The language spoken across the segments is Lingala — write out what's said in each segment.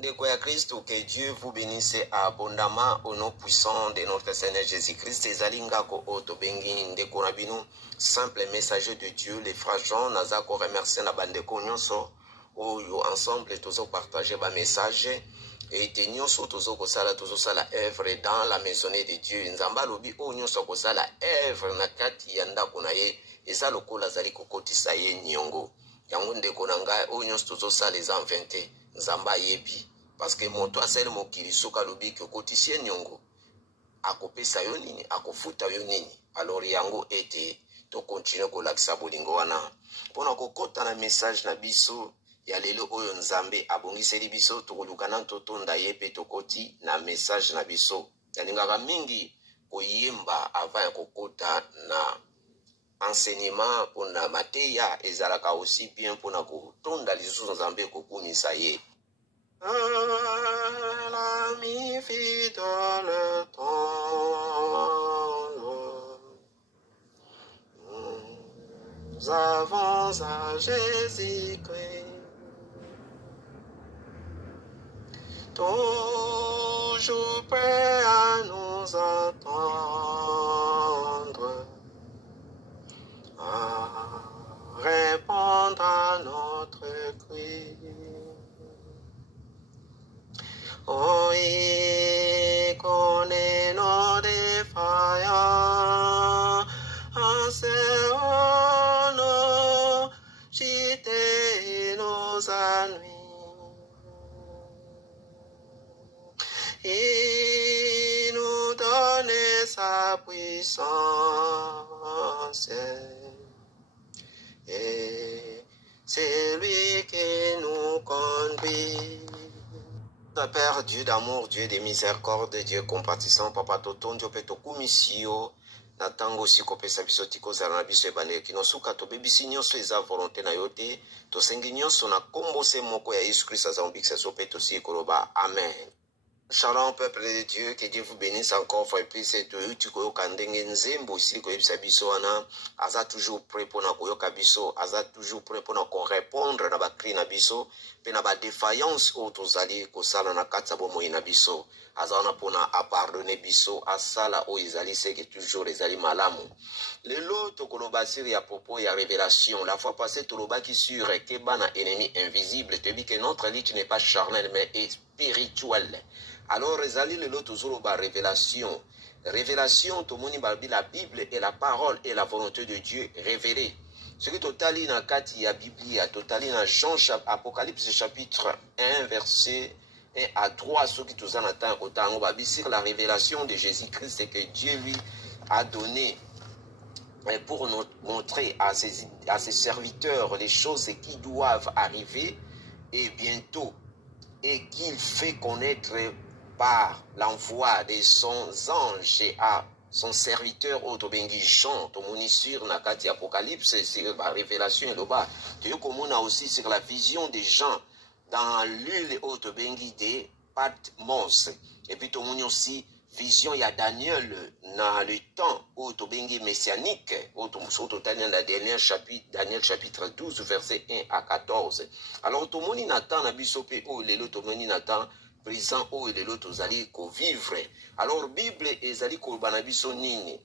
Ndeko ya Christ, que Dieu vous bénisse abondamment au nom puissant de notre Seigneur Jésus-Christ. Ezalinga ko oto bengi ndeko na bino, simple messager de Dieu, les frères Jean, nazako remercier na bandeko nyonso oyo ensemble tozo partager ba message et te nyonso tozo kosala œuvre dans la maisonnée de Dieu. Nzamba lobi o nyonso kosala œuvre na kati ya ndako na ye eza lokola zali kokotisa ye nyongo. Yango ndeko na ngai o nyonso tozo sala eza invente nzamba yebi. Parce que moto asali mokili soka lobi ke kotisie nyongo akopesa yo nini akofuta yo nini. Alors yango ete to continue kolakisa bolingo wana pona kokota na message na biso ya lelo oyo nzambe abongiseli biso tokolukana totonda ye pe tokoti na message na biso. Yalingaka mingi koyemba avant ya kokota na enseignement pona mateya ezalaka aussi bien pona kotonda lisusu nzambe kokumisa ye. L'ami fidèle tendre, nous avons à Jésus-Christ, toujours prêt à nous attendre, à répondre à notre cri. Oh, il connaît nos défaillances, nos gîtes et nos ennuis. Il nous donne sa puissance et c'est lui qui nous conduit. Père, Dieu d'amour, Dieu de miséricorde, Dieu compatissant, Papa Toton, Dieu peut te commissionner. Natango si kopesa biso tiko zala na biso ebale kino suka to bebisi nyonso eza volonté na yote to sengi nyonso na kombo se moko ya Yesu Christ azombikisa so pe to si koloba amen. Shalom peuple de Dieu, que Dieu vous bénisse encore fois plus et tout ko kandenge nzembo ici ko yebisa biso wana aza toujours prêt pour na koyoka biso, aza toujours prêt pour na ko répondre na ba cri na biso pe na ba défaillance o tozali ko sala na katsa bomo na biso, aza na pona a pardonner biso asala o izali c'est que toujours ezali malamu. Lelo to koloba siri à propos ya révélation, la fois passée to loba ki sur que bana ennemi invisible te dit que notre lutte n'est pas charnelle mais est spirituelle. Alors, ezali lelo toujours ba révélation. Révélation, tout le monde dit la Bible est la parole et la volonté de Dieu révélée. Ce qui totali na kati ya Biblia, totali na Jean Apocalypse chapitre 1 verset 1 à 3, ce qui tout en attend autant on va sur la révélation de Jésus-Christ que Dieu lui a donné pour nous montrer à ses serviteurs les choses qui doivent arriver et bientôt et qu'il fait connaître par l'envoi de son ange à son serviteur Otobengi Jean, tomoni sur na kati Apocalypse, sur la révélation et le bas. Tu as aussi sur la vision des gens dans l'île Otobengi de Patmos. Et puis tomoni aussi vision ya Daniel dans le temps Otobengi messianique, Otobengi dans Daniel chapitre 12 verset 1 à 14. Alors tomoni Nathan na bisope o lelo tomoni Nathan présent o et l'autre zali ko vivre. Alors Bible ezali ko banabiso nini?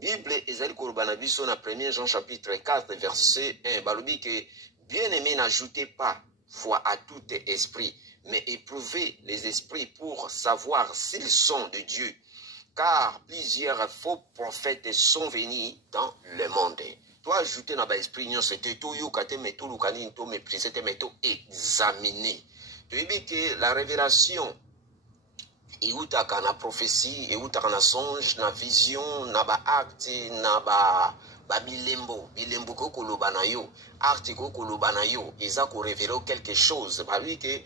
Bible ezali ko banabiso na 1 Jean chapitre 4 verset 1 balobi que bien-aimés n'ajoutez pas foi à tout esprit mais éprouvez les esprits pour savoir s'ils sont de Dieu car plusieurs faux prophètes sont venus dans le monde. Toi ajouter na ba esprit nyon c'était to yo kate meto lukani to mépriser te meto examiner. Tu dis que la révélation et où ta na prophétie et où ta na songe na vision na ba acte na ba bilembo ko koloba na yo acte ko koloba na yo eza ko révéler quelque chose ba lui que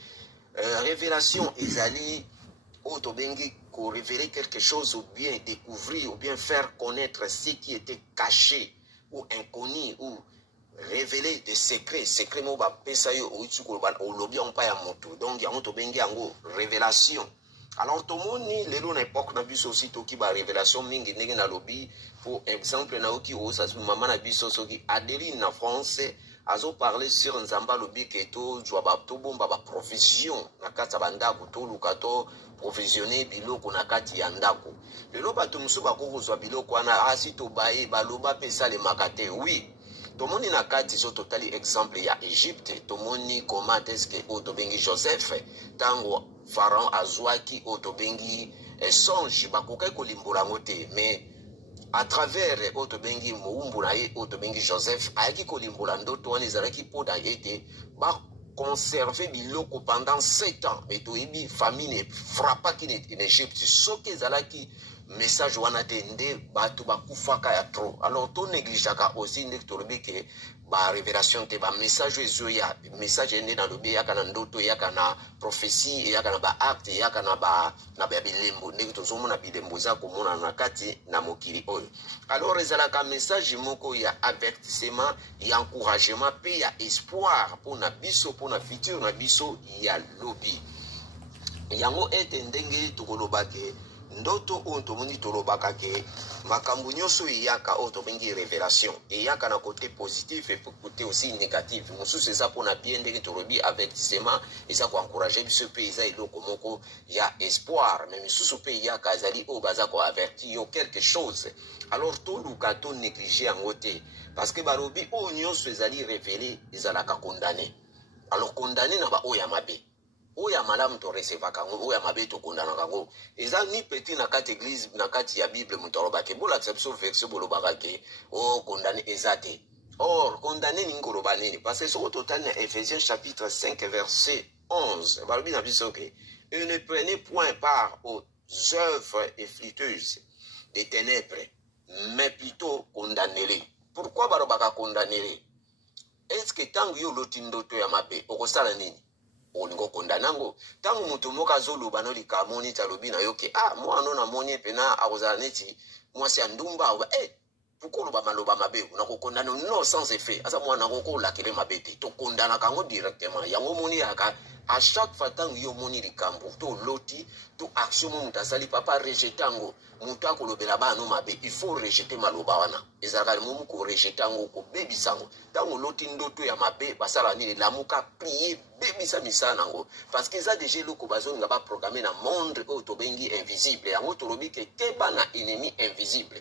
révélation ezali auto bengi ko révéler quelque chose ou bien découvrir ou bien faire connaître ce qui était caché ou inconnu ou révéler des secrets mo ba pesa yo o tsuko ba o lobi on pa ya moto donc ya moto bengi yango révélation. Alors tout le monde lelo na époque na biso aussi to ki ba révélation mingi ndenge na lobi pour exemple na oki o sa maman na biso soki Adeline na France azo parler sur nzamba lobi ke to jwa to bomba ba provision na kati bandako to lukato provisionner biloko na kati ya ndako. Lelo bato musu bakozwa biloko wana asi to baye baloba pesa le makate. Oui, tomoni na kati so totali exemple ya Egypte, tomoni comment est-ce que otobengi Joseph tango Pharaon azwaki otobengi songe bakokai kolimbola ngote, mais à travers otobengi moumbu na ye otobengi Joseph ayaki kolimbola ndoto wana ezalaki po da yete ba conserver biloko pendant 7 ans. Mais toyebi famine frappaki en Égypte soki ezalaki message wana te nde bato bakufaka ya trop. Alors to négligeaka aussi ndeki tolobi ke ba révélation te ba message ezo ya message ende na lobi yaka na ndoto yaka na prophétie yaka na ba acte yaka na ba bilembo ndeki tozomona bilembo za komona na kati na mokili oyo. Alors ezalaka message moko ya avertissement ya encouragement pe ya espoir pona biso pona futur na biso ya lobi. Yango ete ndenge tokolobake ndoto oyo tomoni tolobaka ke makambo nyonso eyaka oyo tobengi révélation eyaka na côté positif et côté aussi négatif. Mosusu eza mpona bien ndenge tolobi avertissement eza koencourage biso mpe eza eloko moko ya espoir, mais misusu mpe eyaka ezali oyo baza koavertir yo quelque chose. Alors toluka to néglige yango te parce que balobi oyo nyonso ezali révélé ezalaka condamné. Alors condamné na ba oyo ya mabe oya malamu to receva kango oya mabe to kondana kango eza ni petit na kati église na kati ya bible mutoroba ke bola exception verset bolobaka ke o condamné ezate. Or condamné ni ngoloba nini parce que au total na Ephésiens chapitre 5 verset 11 balobi na biso ke et ne prenez point part aux œuvres effriteuses des ténèbres mais plutôt condamnez-les. Pourquoi balobaka condamner? Est-ce que tango yo lotindoto ya mabe okosala nini olingo kondanango tangu mutu moka zoluba no likamoni talobi na yoke mwana na moni pena akozala neti mwasi ya ndumba pourquoi loba maloba mabe na kokondana non sans effet asa mwana ngoko lakele mabete to kondana kango directement yango moni yaka à chaque fois tangu yo moni likambo to loti to action mo mutasali papa rejetango mutu akolobela bano mabe il faut rejeter maloba wana ezaka mo ko rejetango ko bebisango tangu loti ndoto ya mabe basala ni lamuka prier bebisa misana ngo parce que ça déjà loko bazonga ba programmer na monde o to bengi invisible yango to lobi ke bana ennemi invisible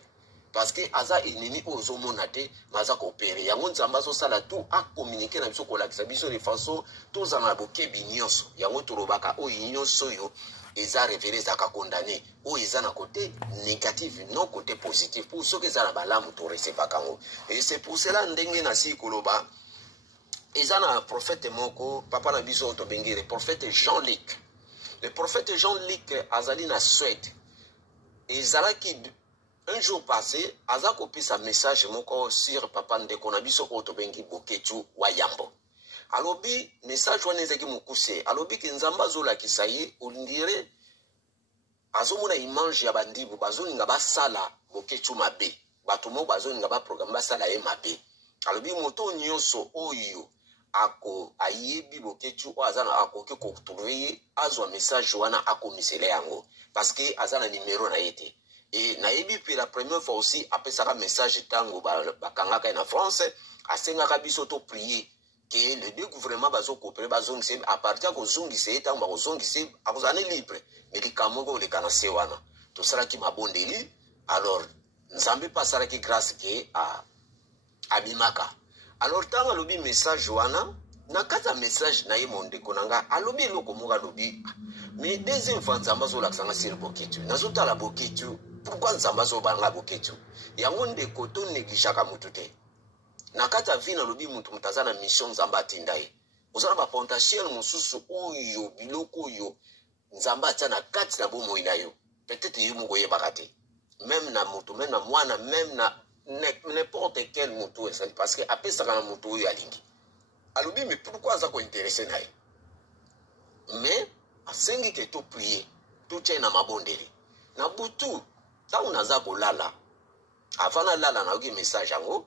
parce que aza ennemi ozo monate maza coopérer yango nzamba so sala tout a communiquer na biso ko lakisa biso de façon tous en abokebi nyonso yango to lobaka o nyonso yo eza révélé zaka condamné o eza na côté négatif non côté positif pour ceux qui za na balamu to recevoir kango. Et c'est pour cela ndenge na si koloba eza na prophète moko papa na biso to bengi le prophète Jean-Luc. Le prophète Jean-Luc azali na Suède ezalaki un jour passé, aza kopesa message moko sur papa ndeko na biso oto bengi Boketu wa Yambo. Alobi message wana ezaki mukuse. Alobi ke nzamba zola kisaye ondire azomona image ya bandibu bazolinga basala Boketu mabe. Bato mo bazolinga ba programme basala ye mabe. Alobi moto nyonso oyo ako ayebi Boketu o azana akoki ko trouver azwa message wana akomisele yango parce que azana numéro na yete. Et naïbi puis la première fois aussi après ça message tango bakangaka na France asengaka biso to prier que le deux gouvernements bazo coopérer bazo ngise à partir ko zongi se tango ko zongi se akozane libre mais likamongo le kana se wana to sala ki mabondeli. Alors nzambe pasara ki grâce ke a abimaka. Alors tango lobi message wana na kata message na ye monde konanga alobi loko moga lobi mais deuxième fois nzamba zo laksanga sur Boketu nazota la Boketu. Pourquoi nzamba zo banga Boketu yango ndeko to negishaka mutu te na kata vina lobi mutu mutazana mission nzamba atinda ye ozana ba potentiel mususu oyo biloko yo nzamba atana kati na bomo ina yo peut-être yo mugoye bakate même na mutu même na mwana même na n'importe quel mutu esali parce que apesa kana mutu oyo alingi alobi mais pourquoi za ko intéresser naye mais asengi ke to prier to tena mabondeli na butu tangu naza kolala afana lala na oki message yango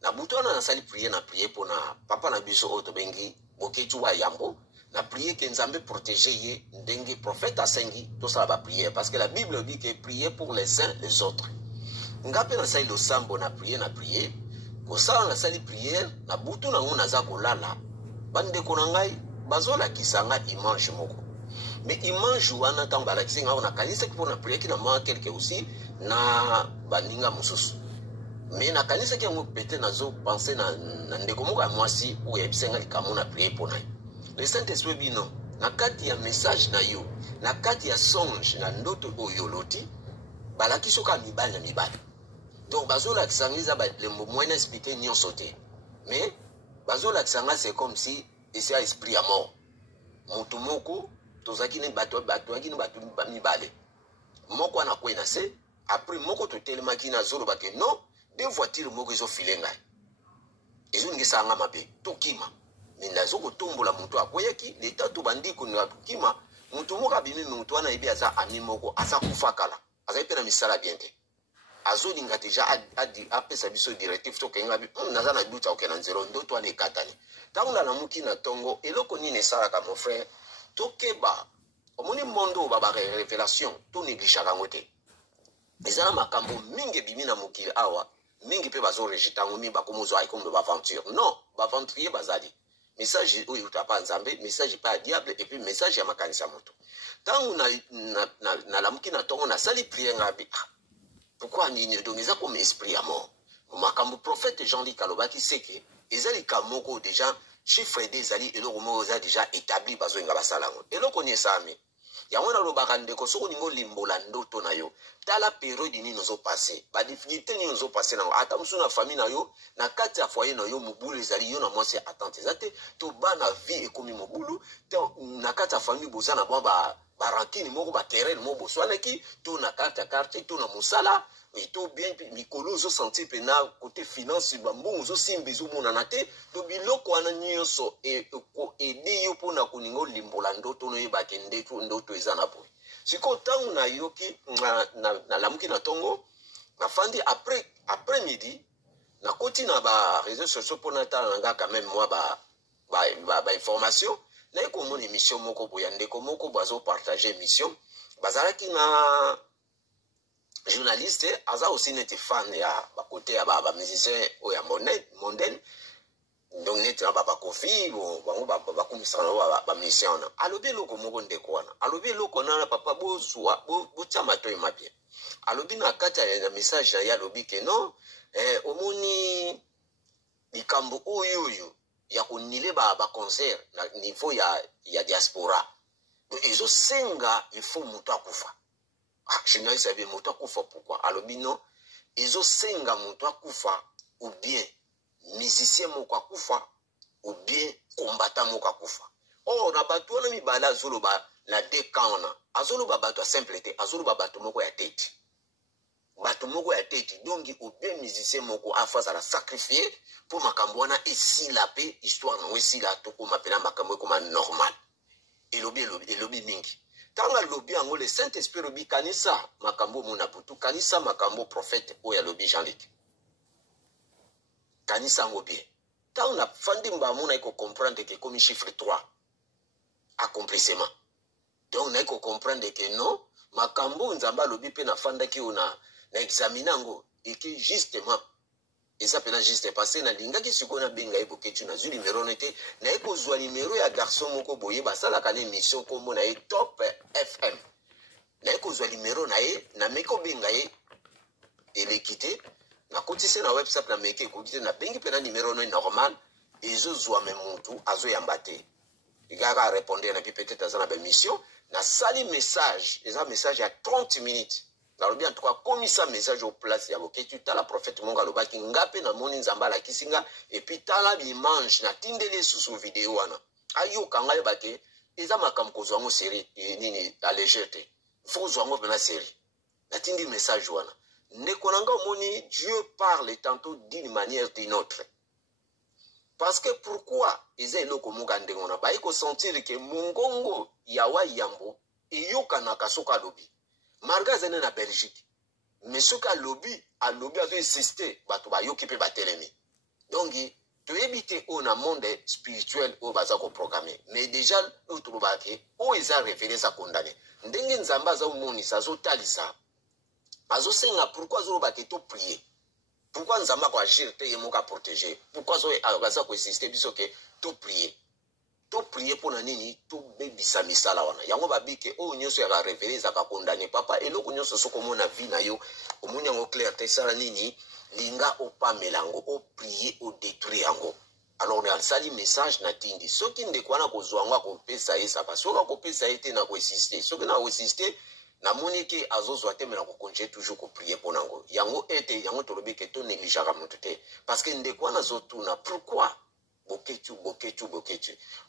na butu wana nasali prier na prier pona papa na biso oto bengi Boketu wa Yambo na prier que nzambe protéger ye ndenge prophète asengi to sala ba prier parce que la Bible dit que prier pour les uns les autres ngape na sali lo sambo na prier kosala na sali prière na butu na ngo naza kolala bandeko na ngai bazolakisa nga image moko mais image wana ntango balakisi nga nakanisaki mpo na prière na mwa quelque aussi na baninga mosusu mais nakanisaki yango pete nazopense na ndeko moko ya mwasi oyo yebisa nga likambo na prière mpo na ye le Saint-Esprit bino na kati ya message na yo na kati ya songe na ndoto oyo loti balakisi oka mibali na mibali donc bazolakisa nga eza balembo moyen expliqué nyonso te mais bazolakisa nga c'est comme si esi ya esprit ya mort motu moko tozalaki ne bato mibale moko wana kwei na se après moko totelemaki nazoloba ke non de voiture moko ezofile ngai ezoningisaka nga mabe tokima me nazokotombola motu akweyaki leta tobandi koninga tokima motu moko abimi motu wana yebi aza ami moko aza kufa kala azali mpe na misala bien te azolinga deja apesa biso directive tokenga bi naza na duta okena nzelo ndoto wana ekatani ntango nalamuki na ntongo eloko nini esalaka mon frère tokeba omoni mondo baba révélation to négligaka yango te eza na makambo mingi ebimi na mokili awa mingi mpe bazorejeta yango mingi bakomozwa aikombe baventure non baventurier bazali message oyo utapa nzambe message pa ya diable et puis message ya makanisa moto ntango nalamuki na ntongo nasali priere ngabi pourquoi nini donc eza comme esprit ya mort makambo prophète Jean-Luc alobaki seke eza likambo moko déjà chiffre de ezali eloko moko eza déjà établi bazoyenga basala yango eloko ni esami yango nalobaka ndeko soko olingi olimbola ndoto na yo tala periode nini ozopase badifficulté nini ozopase nango ata mosusu na famille na yo na kati ya foyer na yo mobulu ezali yo na mwasi attente eza te to bana vie ekomi mobulu te na kati ya famille boza na mwa barankini moko baterrain moko boswanaki to na kati ya quartier to na mosala to bien mikolo ozosentir mpe na kote finance bambongo ozosimba ezomonana te to biloko wana nyonso ede yo mpona koninga olimbola ndoto noyebake ndoto eza na boye sikoyo ntango nayoki nalamuki na ntongo nafandi après midi nakoti na baréseau sociaux mpo natala na nga quand même mwa bainformation naye komona émission moko boya ndeko moko bo azopartage émission bazalaki na journaliste aza aussi neti fan ya bakote ya bamusicien oyo ya mondaine donc neti na bakofi bango bakumisaka na bamusicien wana alobi eloko moko ndeko wana alobi eloko wana papa bozwa botia matoi mabie alobi na kati ya message na ye alobi ke non omoni likambo oyo ya konile baconcert na niveau ya diaspora ezosenga ifo moto akufa journaliste abe moto akufa pourquoi alobi non ezosenga moto akufa ou bien musicien moko akufa ou bien combattant moko akufa or na bato wana mibale azoloba na de camp wana azoloba bato ya simple te azoloba bato moko ya tete bato moko ya tete donc ou bien musicien moko afazala sacrifier pour makambo wana esila pe histoire nango esila tokoma mpena makambo ekoma normal elobi mingi ntango alobi yango le Saint-Esprit lobi kanisa makambo mona putu kanisa makambo prophète oyo alobi Jean-Luc kanisa yango bien ntango nafandi mbamo nayi kocomprendre ke ekomi chiffre 3 accomplissement donc nayi kocomprendre ke non makambo nzambe alobi mpe nafandaki oyo na examine yango eke justement eza pena juste passé nalingaki sikoyo nabenga ye boketu nazwi numero no te naye kozwa numero ya garçon moko boye basalaka na émission kombo na ye Top FM naye kozwa numero na ye nameki kobenga ye eleki te nakotisi na website nameki ekoki te nabengi mpena numero no normal ezozwa me mutu azoyamba te ekaka répondre na pi peut-être aza na bamission nasali message eza message ya 30 minutes nalobi en tout cas komisa message au place ya boketu tala prophète mongo alobaki nga mpe namoni nzambe alakisi nga epuis tala bimanche natindeli esusu video wana ayoka ngai bake eza makambo kozwa yango série nini alégere te fo kozwa yango mpena série natindi message wana ndeko na nga omoni Dieu parle tantôt d'une manière d'une autre parce que pourquoi eza eloko moko ndenge wana bayi kosentir ke mongongo ya wa yambo eyokanaka soki alobi marga zene na Belgique mais soki alobi azo insiste bato bayoki mpe batelemi donc toyebi te oyo na monde spirituel oyo baza koprograme mais déjà oyo tolobaki oyo eza révélé eza condamné ndenge nzambe aza omonisa azotalisa azosenga pourquoi azolobaki to prier Pourquoi nous avons agir te yemoka protéger? Pourquoi so aza ko exister biso ke to prier? To prier pour nini to bebisa misala wana. Yango babike o nyonso ya révéler za ka condamner papa eloko nyonso soko mona vie na yo omunya ngo clair te sala nini linga opamelango o prier o détruire yango. Alors on a sali message na tindi soki ndekwana kozwanga ko pesa esa parce que ko pesa ete na ko exister soki na ko exister na monike azozwa te mena ko continuer toujours ko prier pour nango yango ete yango tolobi ke to négligeaka mutu te parce que ndekwana zotuna pourquoi boketu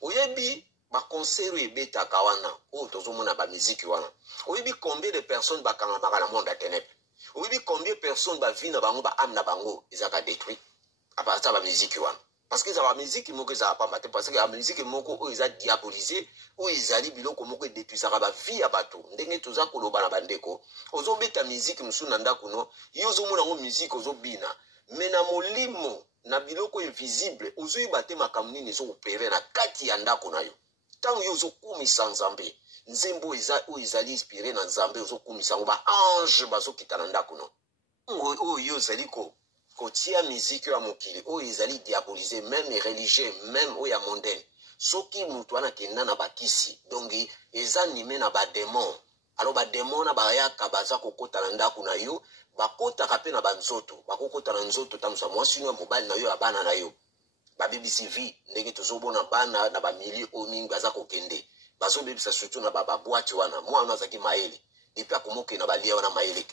oyebi ba concert ebeta kawana o tozomona ba musique wana oyebi combien de personnes bakanga makala monde à ténèbres oyebi combien de personnes ba vie na bango ba âme na bango ezaka détruit à partir ba musique wana parce que ça va musique moko ça va pas mater parce que la musique moko o eza diabolisé o ezali biloko moko détruit ça va vie ya bato ndenge toza koloba na bandeko ozobeta musique musuna ndako no yo ozomona ngo musique ozobina mais na molimo na biloko invisible ozoyiba te makambo nini ezokopere na kati ya ndako na yo ntango yo ozokumisa nzambe nzembo ezali inspiré na nzambe ozokumisa ngo baange bazokita na ndako no oyo ezali kotia miziki ya mokili oyo ezali diabolisé même religieux même oyo ya mondaine soki mutu wana kenda na bakisi donc eza anime na bademon alors bademon na bayaka baza kokota na ndako na yo bakotaka pe na banzoto bakokota na nzoto tamusa mwasi ya mobali na yo ya bana na yo babebisi vi ndenge tozobona bana na bamilie oyo mingi baza kokende bazobebisa surtout na bababwati wana mwana azaki mayele epi akomoke na balia wana mayele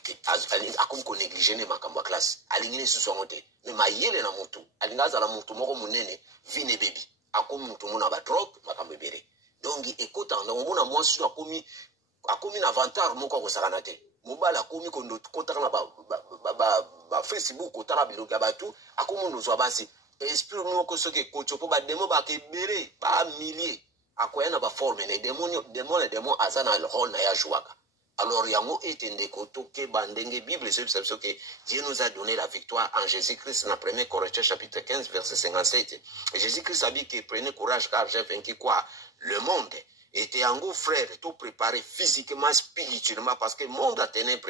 akomi konéglige ne makambo ya klase alingi lisusu yango te me mayele na motu alingi azala motu moko monene vi ne bebi akomi motu mona badrogue makambo ebele donc ekota omona mwasi akomi na avantage moko akosakana te mobali akomi kotaka na ba Facebook kotala biloko ya bato akomi ndozwa basi esprit moko soki ekotio mpo bademo bakebele bamilie akoya na baforme na demon aza na rôle na ya jouaka. Alors yango ete ndeko toke bandenge Bible ezoyebisa que Dieu nous a donné la victoire en Jésus-Christ dans 1 Corinthiens chapitre 15 verset 57. Et Jésus-Christ a dit que prenez courage car j'ai vaincu quoi? Le monde. Était en gros frère, tout préparé physiquement, spirituellement, parce que le monde a ténèbres,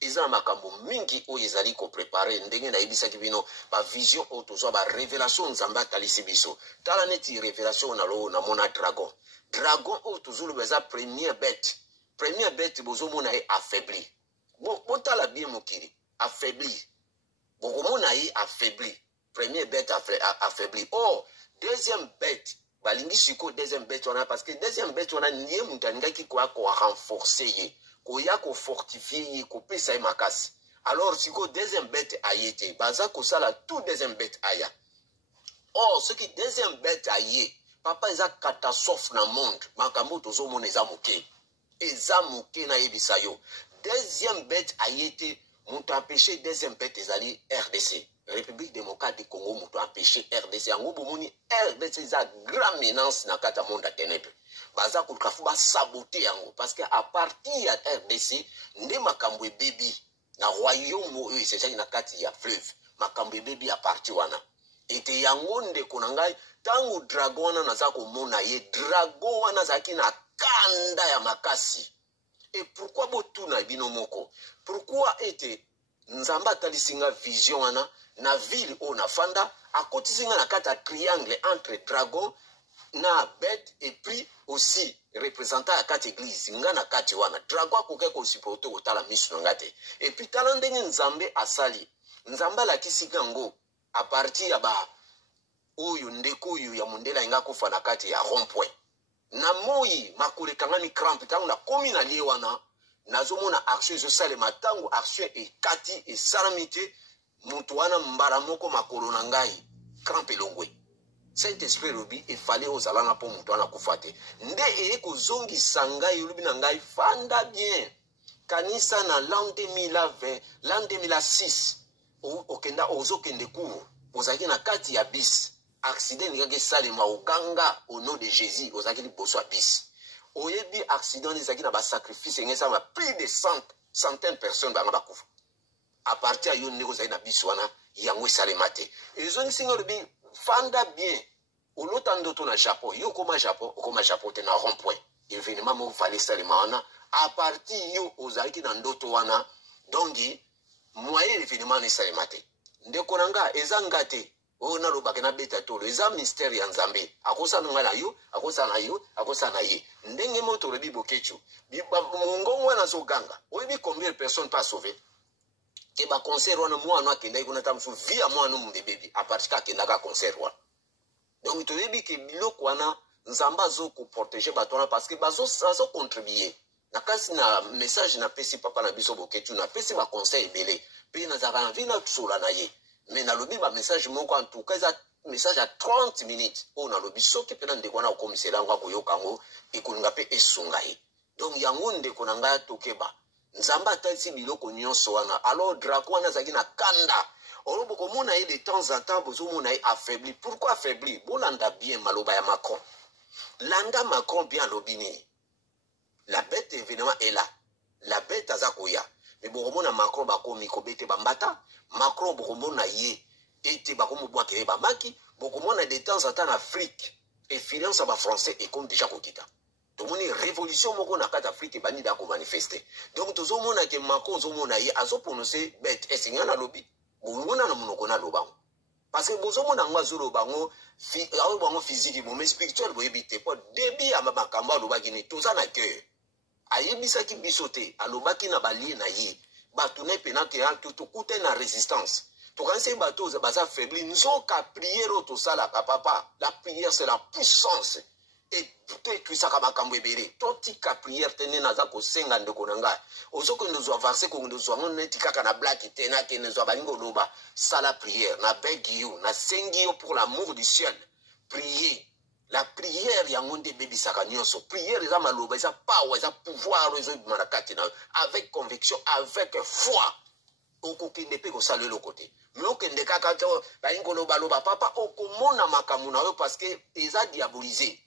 ils ont makambo mingi ou ils allaient préparer, ndenge na ibisa kibino, ba vision autour, ba révélation nzamba talisi biso. Tala neti révélation na lo na mona dragon. Dragon autour le beza première bête. Première bête bozo mona est affaibli. Bon tala bien mokili, affaibli. Bon mona est affaibli. Première bête affaibli. Oh, deuxième bête balingi siko deuxième bête wana parce que deuxième bête wana nié mutaninga ki ko renforcer ye ko ya ko fortifier ye ko pesa makasi alors siko deuxième bête ayete baza ko sala tout deuxième bête aya oh ce qui deuxième bête aye papa eza catastrophe na monde makambo tozo mona eza moke na yebisa yo deuxième bête ayete mutu empêcher deuxième bête ezali RDC République démocratique du Congo mutu empêcher RDC yango bomoni RDC eza grand menace na kata monde à ténèbres baza ko trafu ba saboter yango parce que à partir ya RDC nde makambo ebebi na royaume oyo ezali na kati ya fleuve makambo ebebi à partir wana ete yango nde konangai tango dragon wana naza komona ye dragon wana zaki na kanda ya makasi. Et pourquoi botuna bino moko? Pourquoi ete nzamba talisinga vision wana na ville o na fanda akotisinga na kata triangle entre dragon na bête et puis aussi représentant à kata église nga na kati wana dragon akoke ko supporter otala misu ngate et puis tala ndenge nzambe asali nzamba la kisika ngo a partir ya ba oyo ndeko oyo ya mondela inga kufa na kati ya rond-point na moi makule kangani crampe tango na komi na lie wana nazomona action zo sale matango action e kati e salamite mutu wana mbara moko makolo na ngai crampe longwe Saint-Esprit lobi e fallait ozalanga po mutu wana kufate nde e kozongisa ngai lobi na ngai fanda bien kanisa na l'an 2020 l'an 2006 okenda ozokende cours ozaki na kati ya bis accident ngaki salema oganga au nom de Jésus ozaki liboso ya bis oyebi accident ezaki na ba sacrifice ngesa ma plus de centaines personnes banga bakufa à partir yo ndeko zai na bis wana yango salema te ezongi singa lobi fanda bien olota ndoto na Japon yo koma Japon te na rond-point événement mo vale salema wana à partir yo ozaki na ndoto wana donc moyen événement ne salema te ndeko nanga eza ngate o na lobaka na beta tolo eza mystère ya nzambe akosa nanga na yo akosa na yo akosa na ye ndenge moto rebi bokechu mongongo na zoganga oyebi combien de personnes pas sauver ke ba concert wana mwana akenda ko na tamsu via mwana mu bebebi a partir ka kenda ka concert wana donc toyebi ke biloko wana nzamba zo ko protéger batona parce que bazo contribuer na kasi na message na pesi papa na biso bokechu na pesi ba conseil belé puis na zaka na vina tsola na ye mais na lobi ba message moko en tout cas ça message à 30 minutes on a lobi soki pena ndeko na komisela ngwa koyoka ngo ekulinga pe esunga ye donc yango ndeko na ngaya tokeba nzamba tasi biloko nyonso wana alors draco wana zaki na kanda olobo komona ye de temps en temps bozo mona ye affaibli pourquoi affaibli bolanda bien maloba ya Macron landa Macron bien lobini la bête évidemment est là la bête azakoya mais bokomona Macron bakomi kobete bambata Macron bokomona ye ete bakomo bwakere bamaki bokomona de temps en temps en Afrique et finance ba français et comme déjà kokita to moni révolution moko na kata Afrique bani da ko manifester donc tozo mona ke Macron zo mona ye azo prononcer bête esinga na lobi bomona na monoko na lobango parce que bozo mona ngwa zolo bango bango physique mo spirituel boyebite po débit ya makambo lobaki ni toza na cœur ayebisa ki bisote alobaki na balie na ye batune pena ke to kute na résistance to kanse bato baza faibli nzoka prière to sala papa la prière c'est la puissance et tout que ça makambo ebele totika prière tene na za ko senga ndeko nanga ozoko ndozwa verset ko ndozwa neti kaka na black tena ke ndozwa balingo loba sala prière na beg you na sengi yo pour l'amour du ciel prier la prière yangonde baby sakanyoso prière eza maloba eza power eza pouvoir eza manakati na avec conviction avec foi okokende pe ko sala le côté mais okende kaka to balingo loba papa okomona makamu na yo parce que eza diabolisé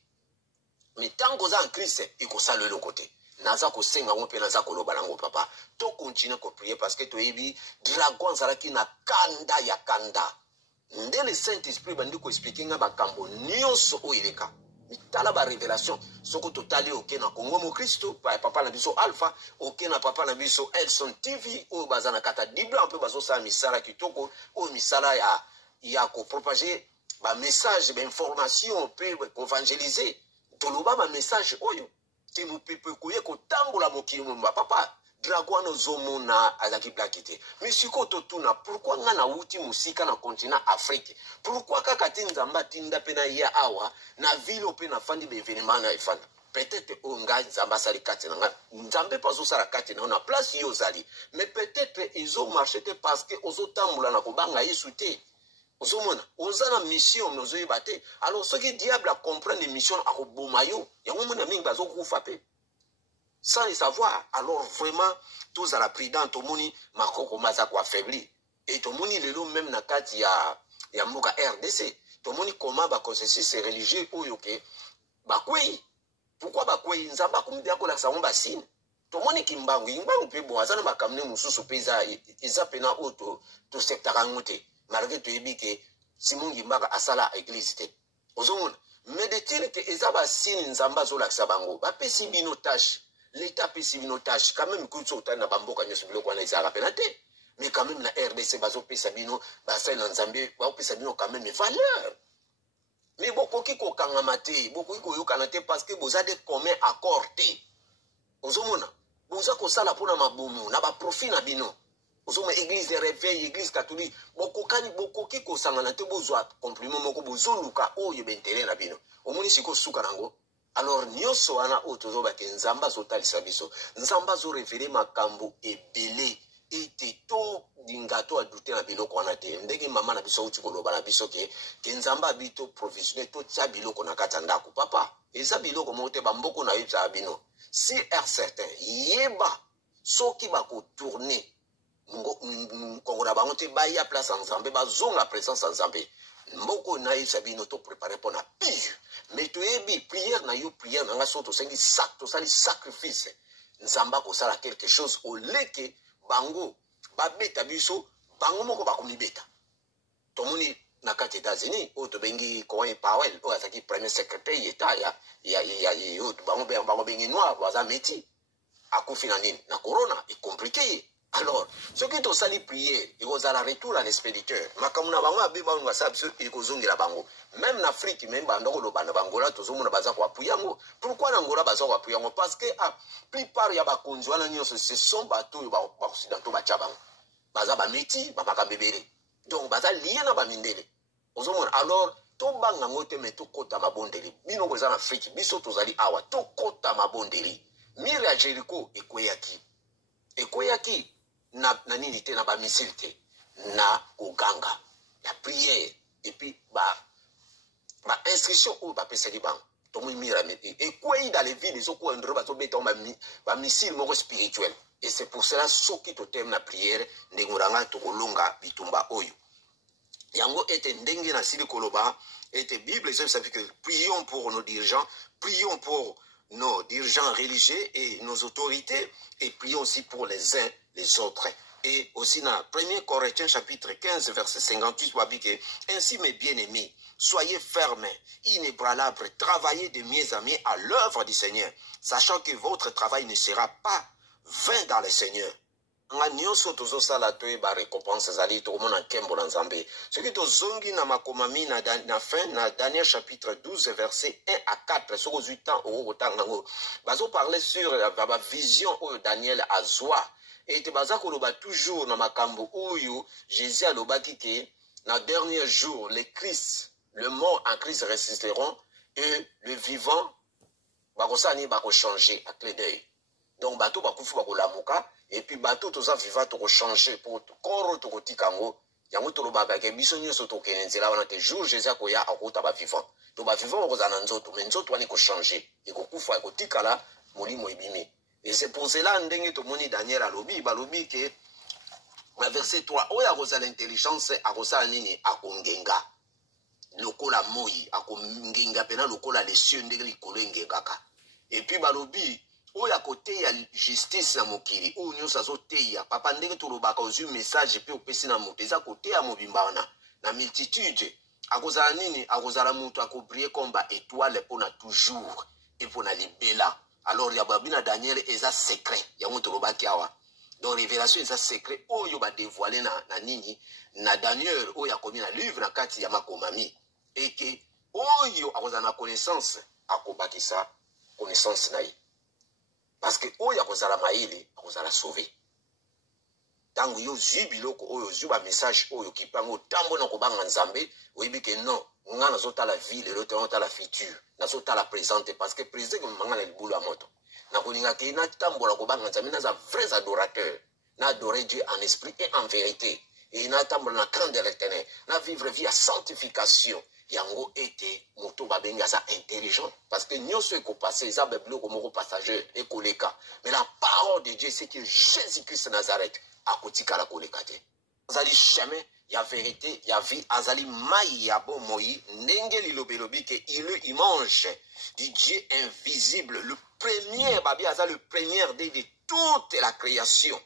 mais tant que en Christ il ko sala le côté naza ko senga ngo pe naza ko loba nango papa to continue ko prier parce que to yebi dragon zaraki na kanda ya kanda nde le Saint-Esprit bandi ko expliquer nga bakambo nyonso oyeleka mitala ba révélation soko totali oke na Congo mo Christo pa papa na biso Alpha oke na papa na biso Elson TV o bazana kata Bible un peu bazo sa misala kitoko o misala ya ko propager ba message ba information pe ko évangéliser toloba ba message oyo te mo pepe koye ko tambola mokili mo papa dragon ozomona azaki plakite mais siko totuna pourquoi nga na uti musika na continent Afrique pourquoi kaka tinzamba tinda pena ya awa na ville pe na fandi be événement na ifanda peut-être onga nzamba sali kati na nzambe pas osala kati na place yo zali mais peut-être ils ont marché parce que ozo tambola na kobanga yesu te ozomona ozana mission nozo yebate alors ce que diable a comprendre les missions a koboma yo yango mona mingi bazo kufa pe sans le savoir alors vraiment tous à la prudence to moni makoko maza ko affaibli et to moni lelo même na kati ya mboka RDC to moni comment ba consensus religieux oyoke bakwei pourquoi bakwei nzamba kumdia ko la saomba sine to moni kimbangu pe bo azana makamne mususu peza eza pena auto to secteur ngote malgré to yebike Simon Gimbaka asala église te ozomona mais de telle que ezaba sine nzamba zo la sabango ba pesi bino tâche l'État peut s'y notage quand même que tout na bamboka nyoso biloko na izara penate mais quand même la RDC bazo pesa bino ba sel nzambe ba pesa bino quand même valeur mais beaucoup ki ko kangamate beaucoup ko yokanate parce que boza de commun accord te ozomona boza ko sala pona mabumu na ba profit na bino ozoma église de réveil église catholique beaucoup ki ko sangana te bozwa compliment moko bozoluka oyo bentere na bino omoni siko suka nango alors nyonso wana otozo ba ke nzamba zotalisa biso nzamba zo révéler makambo ebele ete to dingato adute na biloko wana te ndenge mama na biso uti koloba na biso ke nzamba bito professionnel to tia biloko na kata ndako papa eza biloko mote bamboko na yebisa bino si er certain yeba soki ba ko tourner kongo na bango te ba ya place nzambe ba zonga présence nzambe mboko na yebisa bino to préparer pour na pire mais tu es prière na yo prière na nga soto sengi sac to sali sacrifice nzamba ko sala quelque chose au leke bango ba beta biso bango moko ba komibeta to moni na kati États-Unis o to bengi Colin Powell o azaki premier secrétaire d'état ya yo bango bengi noir baza meti akufi na nini na corona est compliqué Alors, ce qui est aussi les prières, il y a la retour à l'expéditeur. Makamuna bango abeba ngo sabso ikozongela bango. Même en Afrique, même bandoko lo bana bangola tozomona baza ko apuyango. Pourquoi nangola baza ko apuyango? Parce que a plupart ya ba konzi wana nyonso ce sont bato ba occidentaux ba chabango. Baza ba meti ba makabebere. Donc baza lié na ba mindele. Ozomona alors to banga ngote me to kota mabondeli. Bino ko za na Afrique, biso tozali awa to kota mabondeli. Mire ya Jericho ekweyaki. Ekweyaki na nini te na ba missile te na oganga la prière et puis ba inscription ou ba pesa liban to mo mira meti et quoi dans les villes ils ont quoi ndro ba to beta ba missile moko spirituel et c'est pour cela soki to thème na prière ndenguranga to kolonga bitumba oyo yango ete ndenge na sili koloba ete Bible ça veut dire que prions pour nos dirigeants, prions pour nos dirigeants religieux et nos autorités et prions aussi pour les uns les autres. Et aussi dans 1 Corinthiens chapitre 15 verset 58, ainsi mes bien-aimés, soyez fermes, inébranlables, travaillez de mieux en mieux à l'œuvre du Seigneur, sachant que votre travail ne sera pas vain dans le Seigneur. Nga nyonso tozosala toyeba récompense ezali tokomona nkembo na Nzambe. Soki tozongi na makomami na fin na Daniel chapitre 12 verset 1 à 4 soko 8 ans okotanga ngo bazo parler sur la vision oyo Daniel azwa et te baza koloba toujours na makambo oyo Jésus alobaki ke na dernier jour les Christ le mort en Christ ressusciteront et le vivant bakosani bakochanger à clé d'œil. Donc bato bakufu bakolamuka et puis bato toza vivant to changer pour corps to kotikango yango to lobaka ke biso nyonso to kenenzela wana te jour Jésus akoya akota ba vivant to ba vivant okozana nzoto mais nzoto wani ko changer et kokufa kotikala molimo ebimi. Et c'est pour cela ndenge to moni Daniel alobi balobi ke na verset 3 oya koza l'intelligence akosa nini akongenga lokola moi akongenga pena lokola les cieux ndenge likolo engengaka et puis balobi oya kote ya justice na mokili oyo nyonso azoteya papa ndenge tolobaka ozwi message mpe opesi na moto eza koteya mobimba wana na multitude akozala nini akozala moto akobrie komba étoile mpona toujours e mpona libela. Alors ya babi na Daniel eza secret yango tolobaki awa donc révélation eza secret oyo badévoile na nini na Daniel oyo akomi na livre na kati ya makomami eke oyo akozala na connaissance akobakisa connaissance na ye. Parce que oyo akozala maile akozala sauvé. Tango yo zwi biloko oyo zwi ba message oyo kipango tambo na kobanga Nzambe oyebi ke non nga nazota la vie lelo te nazota la future nazota la présente parce que président manga na libulu ya moto na kolinga ke na tambo na kobanga Nzambe na za vrais adorateurs na adorer Dieu en esprit et en vérité et na tambo na crainte de l'Éternel na vivre vie à sanctification. Yango ete moto babenga ça intelligent parce que nyonso eko passer ça biloko moko passager et koleka mais la parole de Dieu c'est que Jésus-Christ Nazareth akotika la koleka te azali chemin ya vérité ya vie azali mai ya bon moi ndenge lilobelobi ke il mange du Dieu invisible le premier babi azali le premier de toute la création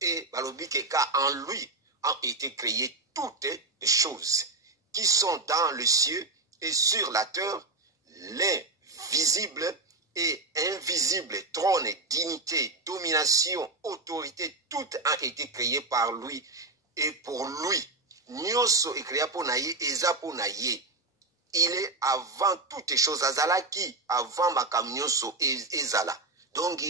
et balobi ke car en lui ont été créées toutes les choses qui sont dans le ciel et sur la terre, les visibles et invisibles, trône, dignité, domination, autorité, tout a été créé par lui et pour lui. Nyoso est créé pour naïe, eza pour naïe. Il est avant toutes choses, azalaki, avant makam nyoso ezala. Donc,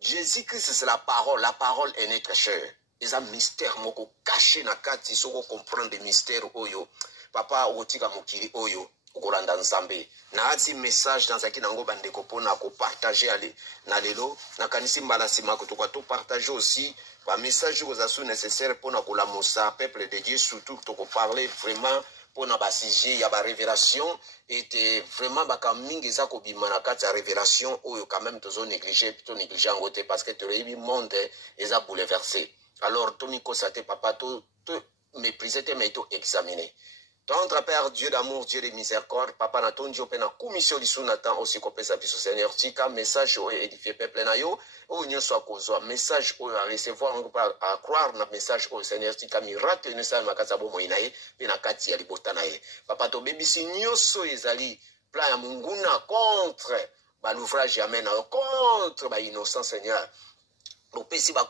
Jésus-Christ, c'est la parole est notre chair. Eza mystère moko caché na kati, soko comprendre des mystères oyo. Papa otika mokili oyo okolanda Nzambe na ati message dans aki nango bandeko pona ko partager ale na lelo na kanisi mbala sima ko to partager aussi ba message ozasu nécessaire pona ko la mosa peuple de Dieu surtout to ko parler vraiment pona ba sujet ya ba révélation était vraiment ba kamingi za ko bima na kati ya révélation oyo quand même tozo négliger en côté parce que to le monde eza bouleversé. Alors to mi constater papa to mépriser te mais to examiner. Notre Père, Dieu d'amour, Dieu de miséricorde, Papa Naton Dieu pena commission du Nathan aussi kopesa biso Seigneur tika message o édifier peuple na yo o nyo soit kozwa message o à recevoir à croire na message o Seigneur tika miracle ne sa makasa bo moina ye pena kati ya libota na ye Papa to bebisi nyoso ezali plan ya munguna contre ba l'ouvrage amena contre ba innocent Seigneur opesi ba